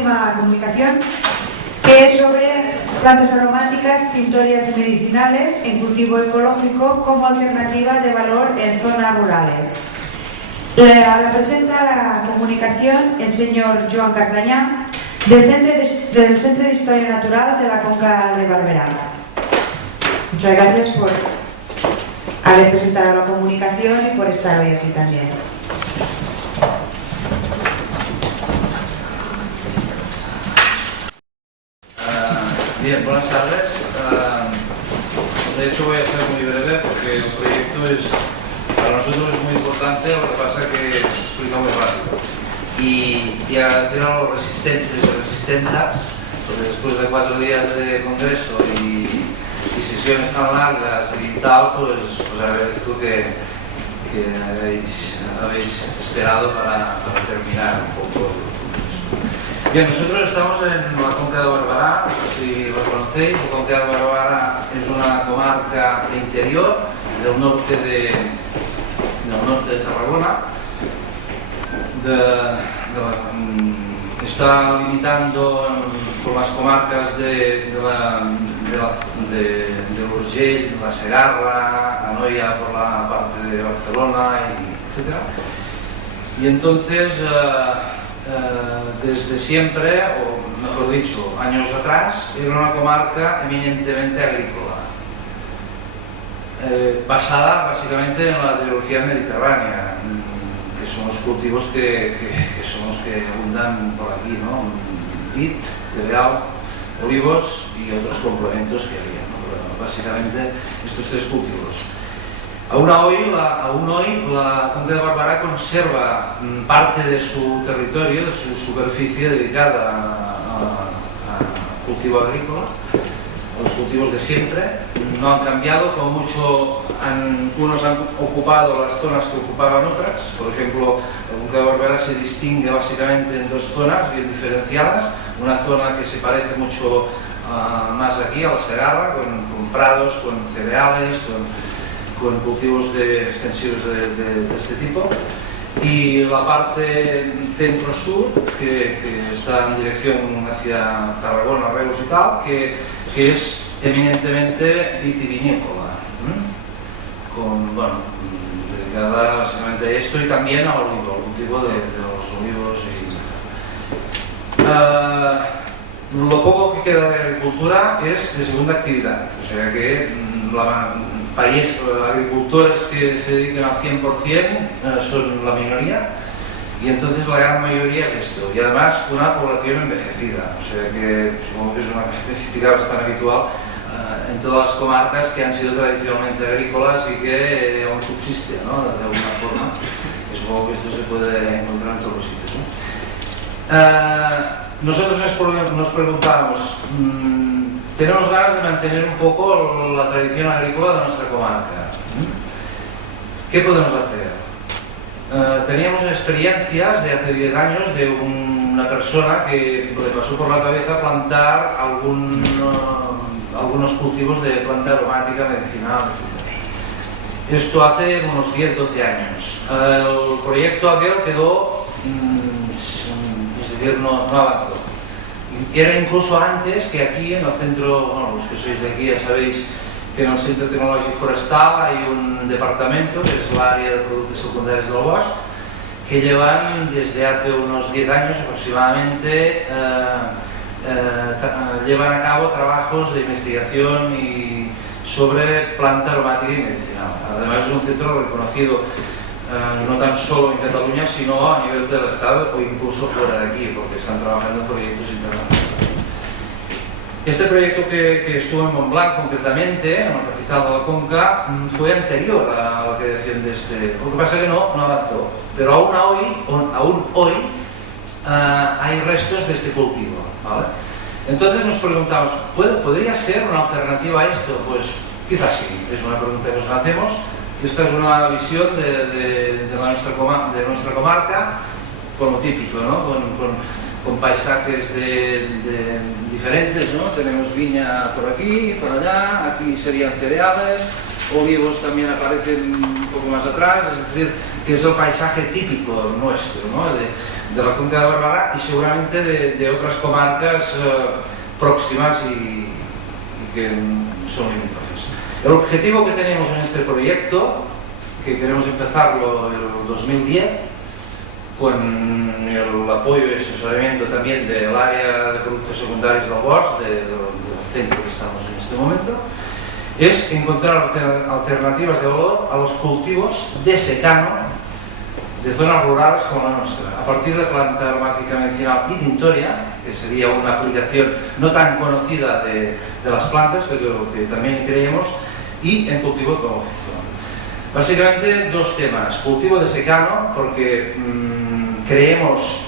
última comunicación, que es sobre plantas aromáticas, tintorias medicinales en cultivo ecológico como alternativa de valor en zonas rurales. La presenta la comunicación el señor Joan Cardañá, del Centro de Historia Natural de la Conca de Barberá. Muchas gracias por haber presentado la comunicación y por estar hoy aquí también. Bien, buenas tardes. De hecho voy a ser muy breve porque el proyecto para nosotros es muy importante, lo que pasa es que explica muy rápido. Y agradecer a los resistentes y resistentas, porque después de 4 días de congreso y sesiones tan largas y tal, pues agradezco que habéis esperado para terminar un poco el congreso. Bien, nosotros estamos en la Conca de Barberá, no sé si lo conocéis. La Conca de Barberá es una comarca de interior del norte de Tarragona. Está limitando con las comarcas de Urgell, la Segarra, Anoia por la parte de Barcelona, etc. Y entonces, desde siempre, o mejor dicho, años atrás, era una comarca eminentemente agrícola, basada básicamente en la ideología mediterránea, que son los cultivos que son los que abundan por aquí, ¿no? Vid, cereal, olivos y otros complementos que había, ¿no? Pero básicamente estos 3 cultivos. Aún hoy la Conca de Barberá conserva parte de su territorio, de su superficie dedicada a cultivo agrícola. Los cultivos de siempre no han cambiado, como mucho unos han ocupado las zonas que ocupaban otras. Por ejemplo, la Conca de Barberá se distingue básicamente en 2 zonas bien diferenciadas. Una zona que se parece mucho más aquí a la Segarra, con prados, con cereales, con cultivos extensivos de este tipo, y la parte centro-sur, que está en dirección hacia Tarragona, Reus y tal, que es eminentemente vitivinícola, dedicada básicamente a esto y también al olivo, al cultivo de los olivos. Lo poco que queda de agricultura es de segunda actividad, o sea que agricultores que se dedican al 100% son la minoría, y entonces la gran mayoría es esto, y además una población envejecida, o sea que supongo que es una característica bastante habitual en todas las comarcas que han sido tradicionalmente agrícolas y que aún subsiste, ¿no? De alguna forma, y supongo que esto se puede encontrar en todos los sitios, ¿no? Nosotros nos preguntamos, tenemos ganas de mantener un poco la tradición agrícola de nuestra comarca. ¿Qué podemos hacer? Teníamos experiencias de hace 10 años de una persona que le pasó por la cabeza plantar algunos cultivos de planta aromática medicinal. Esto hace unos 10-12 años. El proyecto aquel quedó, es decir, no avanzó. Era incluso antes que aquí en el centro, bueno, los que sois de aquí ya sabéis que en el Centre Tecnològic Forestal hay un departamento que es el área de productos secundarios del bosque, que llevan desde hace unos 10 años aproximadamente, llevan a cabo trabajos de investigación sobre planta aromática y medicinal. Además es un centro reconocido no tan solo en Cataluña, sino a nivel del Estado o incluso fuera de aquí, porque están trabajando en proyectos internacionales. Este proyecto que estuvo en Montblanc, concretamente, en la capital de la Conca, fue anterior a la creación de este. Lo que pasa es que no avanzó, pero aún hoy hay restos de este cultivo, ¿vale? Entonces nos preguntamos, ¿podría ser una alternativa a esto? Pues quizás sí, es una pregunta que nos hacemos. Esta es una visión de nuestra comarca, con lo típico, ¿no? Con paisajes diferentes, ¿no? Tenemos viña por aquí, por allá, aquí serían cereales, olivos también aparecen un poco más atrás, es decir, que es el paisaje típico nuestro, ¿no? de la Cuenca de Barberá y seguramente de otras comarcas próximas y que son limítrofes. El objetivo que tenemos en este proyecto, que queremos empezarlo en el 2010, con el apoyo y asesoramiento también del área de productos secundarios del BOSC, del centro que estamos en este momento, es encontrar alternativas de valor a los cultivos de secano de zonas rurales como la nuestra, a partir de planta aromática medicinal y tintoria, que sería una aplicación no tan conocida de las plantas, pero que también creemos, y en cultivo ecológico. Básicamente dos temas: cultivo de secano, porque creemos,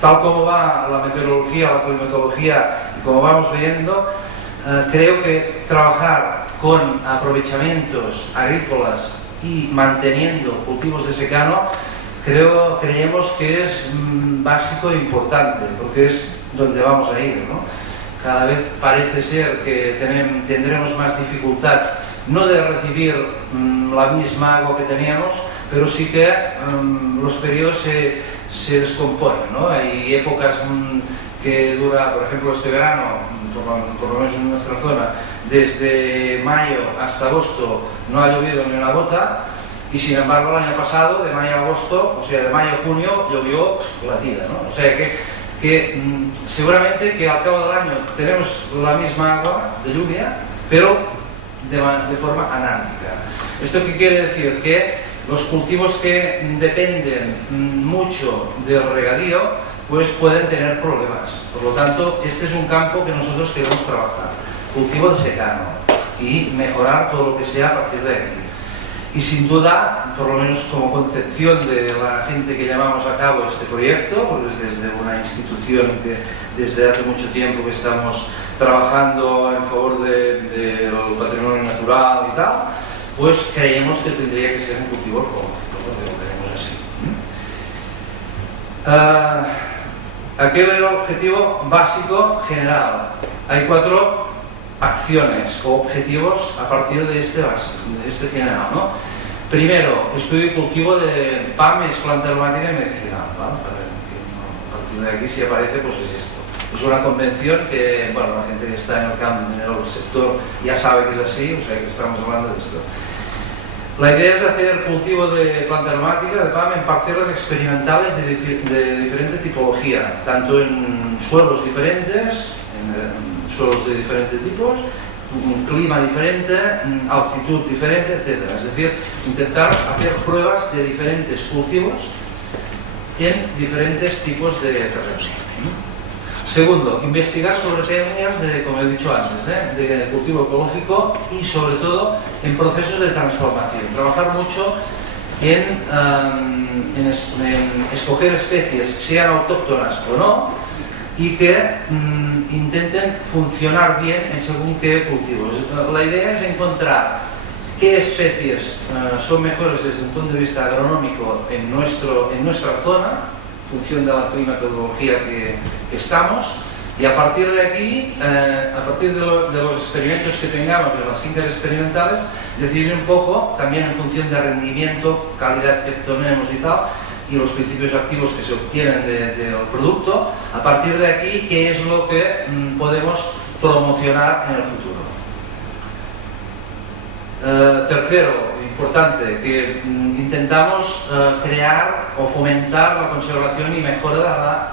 tal como va la meteorología, la climatología, y como vamos viendo, creo que trabajar con aprovechamientos agrícolas y manteniendo cultivos de secano, creemos que es básico e importante, porque es donde vamos a ir, ¿no? Cada vez parece ser que tendremos más dificultad, no de recibir la misma agua que teníamos, pero sí que los periodos se descomponen, ¿no? Hay épocas que dura, por ejemplo, este verano, por lo menos en nuestra zona, desde mayo hasta agosto no ha llovido ni una gota, y sin embargo el año pasado, de mayo a agosto, o sea, de mayo a junio, llovió la tira, ¿no? O sea que seguramente que al cabo del año tenemos la misma agua de lluvia, pero de forma anárquica. ¿Esto qué quiere decir? Que los cultivos que dependen mucho del regadío pues pueden tener problemas. Por lo tanto, este es un campo que nosotros queremos trabajar, cultivo de secano, y mejorar todo lo que sea a partir de aquí. Y sin duda, por lo menos como concepción de la gente que llevamos a cabo este proyecto, pues desde una institución que desde hace mucho tiempo que estamos trabajando en favor del patrimonio natural y tal, pues creemos que tendría que ser un cultivo ecológico, porque lo tenemos así. Aquel era el objetivo básico general. Hay 4 acciones o objetivos a partir de este general, ¿no? Primero, estudio y cultivo de PAM, es planta aromática y medicinal, ¿vale? A partir de aquí, si aparece, pues es esto. Es una convención que, bueno, la gente que está en el campo, en el sector, ya sabe que es así, o sea que estamos hablando de esto. La idea es hacer cultivo de planta aromática, de PAM, en parcelas experimentales de diferente tipología, tanto en suelos diferentes, en suelos de diferentes tipos, un clima diferente, altitud diferente, etc. Es decir, intentar hacer pruebas de diferentes cultivos en diferentes tipos de terrenos. Segundo, investigar sobre técnicas de, como he dicho antes, de cultivo ecológico y sobre todo en procesos de transformación. Trabajar mucho en escoger especies, sean autóctonas o no, y que intenten funcionar bien en según qué cultivos. La idea es encontrar qué especies son mejores desde un punto de vista agronómico en nuestra zona, en función de la climatología que estamos, y a partir de aquí, a partir de los experimentos que tengamos en las fincas experimentales, decidir un poco, también en función de rendimiento, calidad que obtenemos y tal, y los principios activos que se obtienen del producto, a partir de aquí, qué es lo que podemos promocionar en el futuro. Tercero, importante, que intentamos crear o fomentar la conservación y mejora de la